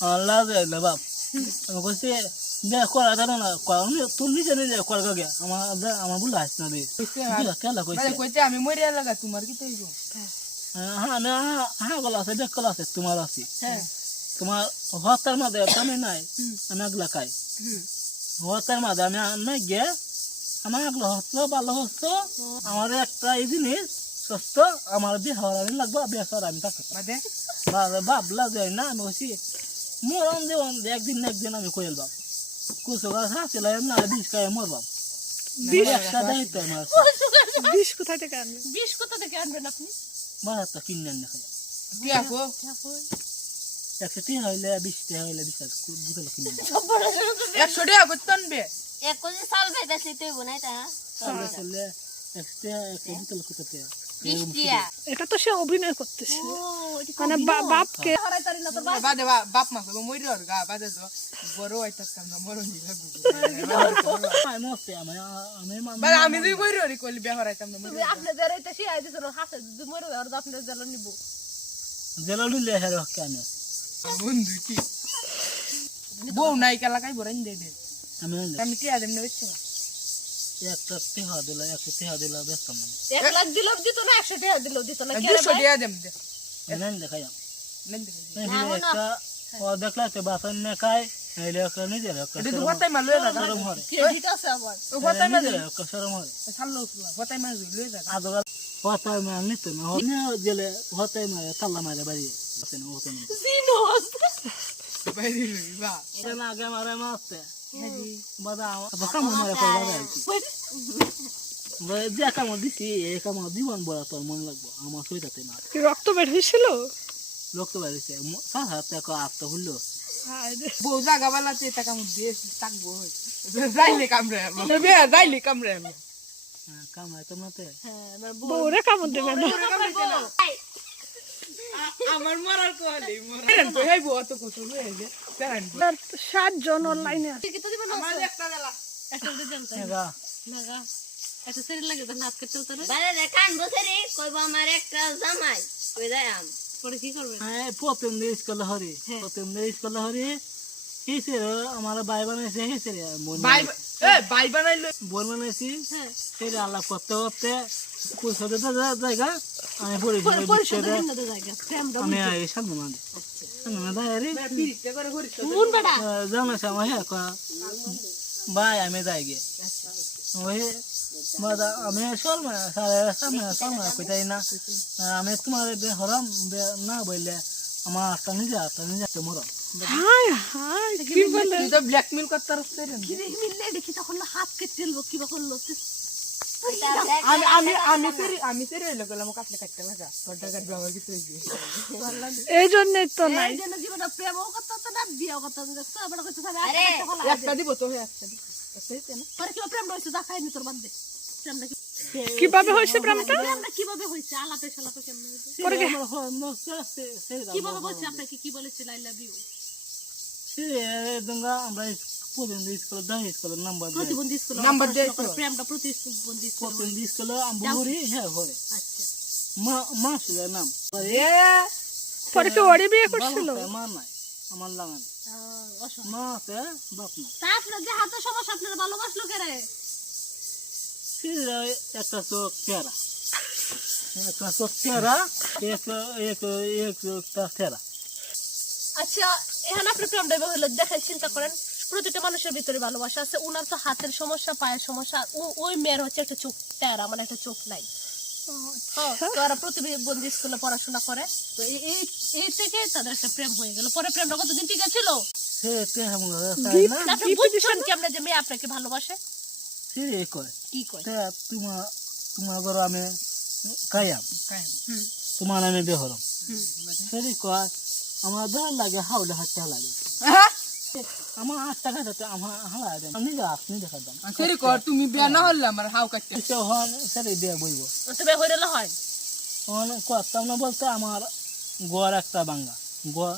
আল্লাহ না বাপ আমি কইছি বে করা জানো না করা তুমি নিজে নিজে করা গে আমার আমার বলে আস না রে কেলা কইছে? আমি মরিয়া লাগা তোমার কি তৈব? হ্যাঁ আমি হ্যাঁ গলা আছে বেক কলা আছে তোমার আছে। তোমার হতার মাঝে আমি নাই আমি আগলা খাই। হতার মাঝে আমি নাই গে আমার আগলা হতো ভালো হতো আমার একটা এই জিনিস সস্ত আমার বিয়ে হওয়ার আমি লাগবো বিয়ে হওয়ার আমি বাদে? ভাবলা যায় না আমি মরম দেওয়ান একদিন না একদিন আমি কইল বাপ কুসো গাছ হাসিলাম না বিষ খাই মরবাম একটা দায়িত্ব আমার বিষ কোথায় থেকে আনবে বিষ কোথা থেকে আনবেন আপনি মারাত্মক কিনে আন দেখা টিয়া একশো টি হইলে বিশ টি হইলে বিশ বুঝলো কিনে একশো টাকা করতে আনবে এক কেজি চাল খাইতেছি তুই বনাই তা তাহলে চললে একশো টি একশো বুঝলো কোথাতে বৃষ্টিয়া এটা তো সে অভিনয় করতেছে। মানে বা- বাপকে তারি বাপ? বাদে বাপ মা কইব মরি আর গা বাদে তো। বড় হইতাম না মরণ নি আমি মরতে আমি আমি বাদে আমি যদি মরি আর কইলে বিয়া হরাইতাম না মরি তুমি আপনাদের এইটা শিয়াই দিছিল হাসে যদি মরে আর আপনার জ্বালা নিব। জেলা লুলে হেরে হকে আমি বন্ধু কি? বউ নাই কেলা কাই বরাই দে দে। আমি আমি টিয়া না বুঝছ একটা টেহা দিলা একশো টেহা দিলা ব্যস্ত মানে। এক লাখ দিল দিত না একশো টাকা দিল দিত না দুশো ভাই? টিয়া নেন দেখাই একটা ও দেখলা তো বাসন নে খাই নাইলে একটা নিজের একটা হতাই মা লয়ে দাদা সরম হরে ক্রেডিট আছে হতাই একটা হরে সাল্লো হতাই মা লয়ে দাদা আদর হতাই মা নিত না হনে জেলে হতাই মা তাল্লা মারে বাড়ি। আছে না হতো না জিনোস বাইরে বা এটা আগে মারে মারতে বাদা কামড় মারে পড়ে বাবা আর কি যে কামড় দিছি এই কামড় জীবন বড় তোর মন লাগবো আমার শরীরতে না রক্ত বের হয়েছিল লোক তো বাড়িছে সাত হাত টাকা হায় রে। বউ জাগা বালাতে টাকা দিয়ে থাকব। যাইলে কামড়ে যাইলে কামড়ে আমি কামাই তো নাতে হ্যাঁ বউরে কামড় দেবে না। আমার মরার কোয়ালি মরার তো হেই বউ অত কত লয়ে যে জানেন তার সাতজন অনলাইনে আছে। কি তো দিবেন আমার একটা গেলা একটা দিয়ে দেন তো। এগা লাগা একটা লাগে তো নাচ করতে উতারে। বারে দেখান বসেরি কইব আমার একটা জামাই। কই যায় আম। পরে কি করবে হ্যাঁ প্রথম দিন স্কুলে হরি। প্রথম দিন স্কুলে হরি হিসে আমার ভাই বানাইছে হিসে বাই এ বাই বানাইলো। বোন বানাইছি হ্যাঁ। আল্লাহ করতে করতে জায়গা আমি জায়গা। আমি সামনে মানে সামনে করে হরি কোন বেটা। জানাইছে আমার হ্যাঁ কয়া, ভাই আমি যাই গে। ওই বাদা আমি শর্মা সারে সামনে শর্মা কইতাই না। আমি তোমার হরাম না বললে আমার আটটা নিজে আটটা নিজে একটা মরম হায় হায় কি বলে? তুই তো ব্ল্যাকমেল করতে রে দেখি তখন হাত কেটে দিল কি বা করল। আমি আমি আমি সেরি আমি সেরি হইল গেলাম কাটলে কাটতে লাগা তোর টাকার ব্যবহার কিছু এই জন্যই তো নাই এই জন্য জীবনে প্রেমও করতে হতো না বিয়েও করতে হতো না সব বড় থাকে একটা দিব তো হে একটা দিব একটা দিতে না পরে কিবা প্রেম রয়েছে যা খাইনি তোর বাদ দে প্রেমটা কীভাবে হয়েছে প্রেমটা প্রেমটা কীভাবে হয়েছে আলাপে সালাপে কেমন হয়েছে পরে আমার কীভাবে বলছে আপনাকে কি বলেছিল আই লাভ ইউ সে দঙ্গা আমরা প্রতিবন্ধী স্কুলে দামি স্কুলের নাম্বার দেয়। প্রতিবন্ধী স্কুল Number দিয়ে করে প্রেমটা প্রতিবন্ধী স্কুল প্রতিবন্ধী স্কুলে আম্বুরি হ্যাঁ হরে। আচ্ছা। মা মা ছিল নাম। এ পরে কি ওরে বিয়ে করছিল? মা নাই আমার লাগান। মা আছে বাপ নাই। তা যে হাতে সমস্যা আপনার ভালোবাসলো কে রে? একটা চোখ চেহারা। একটা চোখ চেহারা এক এক একটা চেহারা। আচ্ছা এখানে আপনি প্রেম ডাইবে হলো দেখেন চিন্তা করেন। প্রতিটা মানুষের ভিতরে ভালোবাসা আছে। ওনার তো হাতের সমস্যা পায়ের সমস্যা ও- ওই মেয়ের হচ্ছে একটা চোখ তেরা মানে একটা চোখ নাই। হ্যাঁ, প্রতিবন্ধী স্কুলে পড়াশোনা করে। তো এই- থেকে তাদের একটা প্রেম হয়ে গেল। পরে প্রেমটা কতদিন ঠিক ছিল? আপনি বুঝছেন কি আপনার যে মেয়ে আপনাকে ভালোবাসে? কি কয়? তোমার তোমার ঘর আমি কায়াম। তোমার কয় আমার ধর লাগে হাওলে হাতটা লাগে। হ্যাঁ? আমার আট টাকা দিতে আমার হালা দেন। আমি নিজে আপনি দেখা দাম সেরি কর তুমি বিয়া না হলে আমার হাও কাটতে। সে হন সেটাই দিয়ে বইব। তবে গেলে হয়? হন করতাম না বলতে আমার গোয়ার একটা বাঙ্গা। গোয়া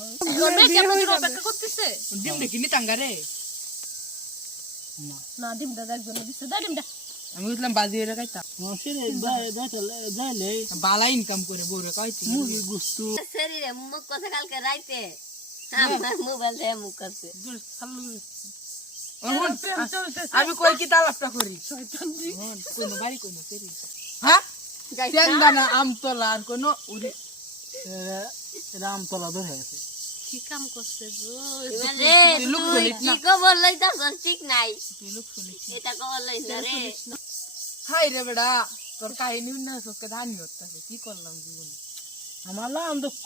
ওর মেয়ে কেমন দিন অপেক্ষা করতেছে? ডিম দেখি টাঙ্গারে না। না ডিমটা একজন দিচ্ছে দা ডিমটা। আমি বুঝলাম বাজি খাইতাম। সে যাইলে বালা ইনকাম করে বউরে মুরগি গুস্তু। শরীরে মুখ কথা কালকে রাইতে। আমার মোবাইল দিয়ে মুখ আছে। আমি কই কি তালাপটা করি অহন, কোনো বাড়ি কোনো পেরি হ্যাঁ? টেঙ্গানা আমতলা আর কোনো উড়ি এরা- এরা ধরে আছে কি কাম করছে গো? কি খবর লইতাছ? ঠিক নাই। এটা খবর লইছ রে। হাই রে বেড়া তোর কাহিনী না চোখে ধানি হচ্ছে কি করলাম জীবনে? আমার নাম দুঃখ।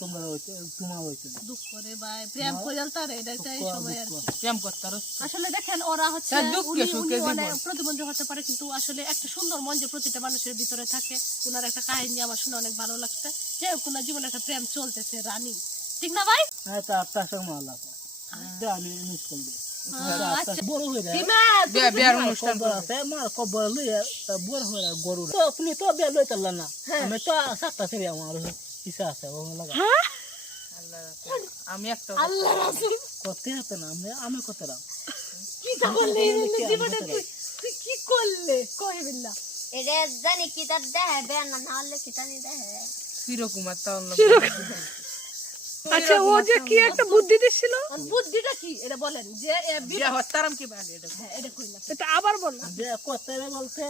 তোমরা হইতে তোমার হইতে দুঃখ রে ভাই প্রেম কইল তার এটাই দুঃখ, সময় প্রেম করতার আসলে দেখেন ওরা হচ্ছে দুঃখে সুখে জীবন। প্রতিবন্ধী হতে পারে কিন্তু আসলে একটা সুন্দর মন যে প্রতিটা মানুষের ভিতরে থাকে ওনার একটা কাহিনী আমার শুনে অনেক ভালো লাগছে। যে ওনার জীবনে একটা প্রেম চলতেছে রানী। ঠিক না ভাই? হ্যাঁ তো আল্লাহ দে আমি মিস কল আচ্ছা হয়ে মার কব্বর লইয়া তা হয়ে বিয়া পারলা না। আমি তো সাতটা ছেড়ে আমার ইচ্ছা আছে লাগা। আমি একটা আল্লাহ রাসূল করতে হবে না আমি আমি করতে রাম কি তা করলে জীবনে তুই তুই কি করলে? কহে বিল্লাহ এটা জানি কি তার দেহে বেয়া না না হলে কি জানি দেহে। চিরকুমার তাহলে আচ্ছা ও যে কি একটা বুদ্ধি দিছিল বুদ্ধিটা কি? এটা বলেন যে বিয়া হত্যারাম কি বাগে এটা? হ্যাঁ, এটা কই না? এটা আবার বল। করতে বলতে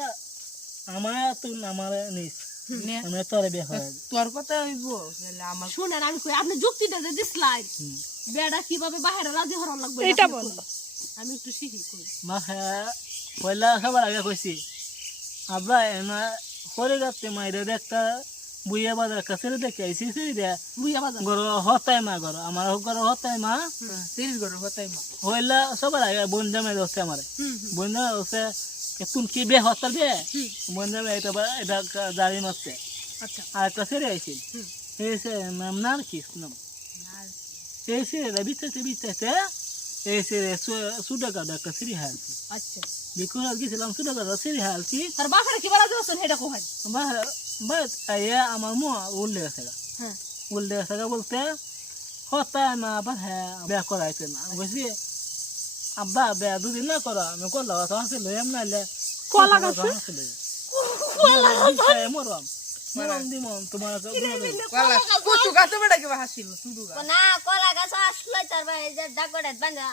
আমার তুই আমার নিস। নে, আমি তোরে বিয়ে হয়ে তোর কথা হইব তাহলে আমার শুনেন আমি কই আপনি যুক্তিটা যে দিসলাই হুম। বেড়া কীভাবে বাইরে রাজি হরণ লাগবে এটা বল। আমি একটু শিখি কই। মা হ্যাঁ পয়লা সবার আগে কইছি আব্বা এনা করে গাতে মাইরে একটা বুইয়া বাজার কাছে দেখে আইসি সেই দে বুইয়া বাজার। গরু হতাই মা গরু। আমার গরু হতাই মা সিরিজ করে হতাই মা হইলা সবার আগে বোন জামাই দোস্তে আমার। হুম হুম, বোন জামাই দোস্তে তুমি কি বিয়ে হতাল বিয়ে? হুম। বোন জামাই এটা এটা জারি মারতে আচ্ছা। আর একটা ছেড়ে আইছিল হুম। এই সে নাম নার কি নাম এই ছেড়ে বিচাইতে বিচাইতে এই ছেড়ে সুডা কাদা একটা সিঁড়ি হালছি। আচ্ছা। বিকুল গেছিলাম সুডা কাদা সিঁড়ি হালছি। আর বাসারে কি বাড়া দিবছেন এটা কোহাই বাস আইয়া আমার মো উল্লে গেছে গা। হ্যাঁ উল্লে গেছে গা বলতে হতায় না আবার হ্যাঁ বিয়া করাইছে না। বলছি আব্বা বিয়া দুদিন না করো আমি করলাম তো হাসি লই এমন নাইলে কলা গাছে? মরম মরম দিম তোমার কলা কচু গাছে বেড়া কিবা হাসিল না কলা গাছ আসলো তার বাইরে ডাকড়ে বান্ধা।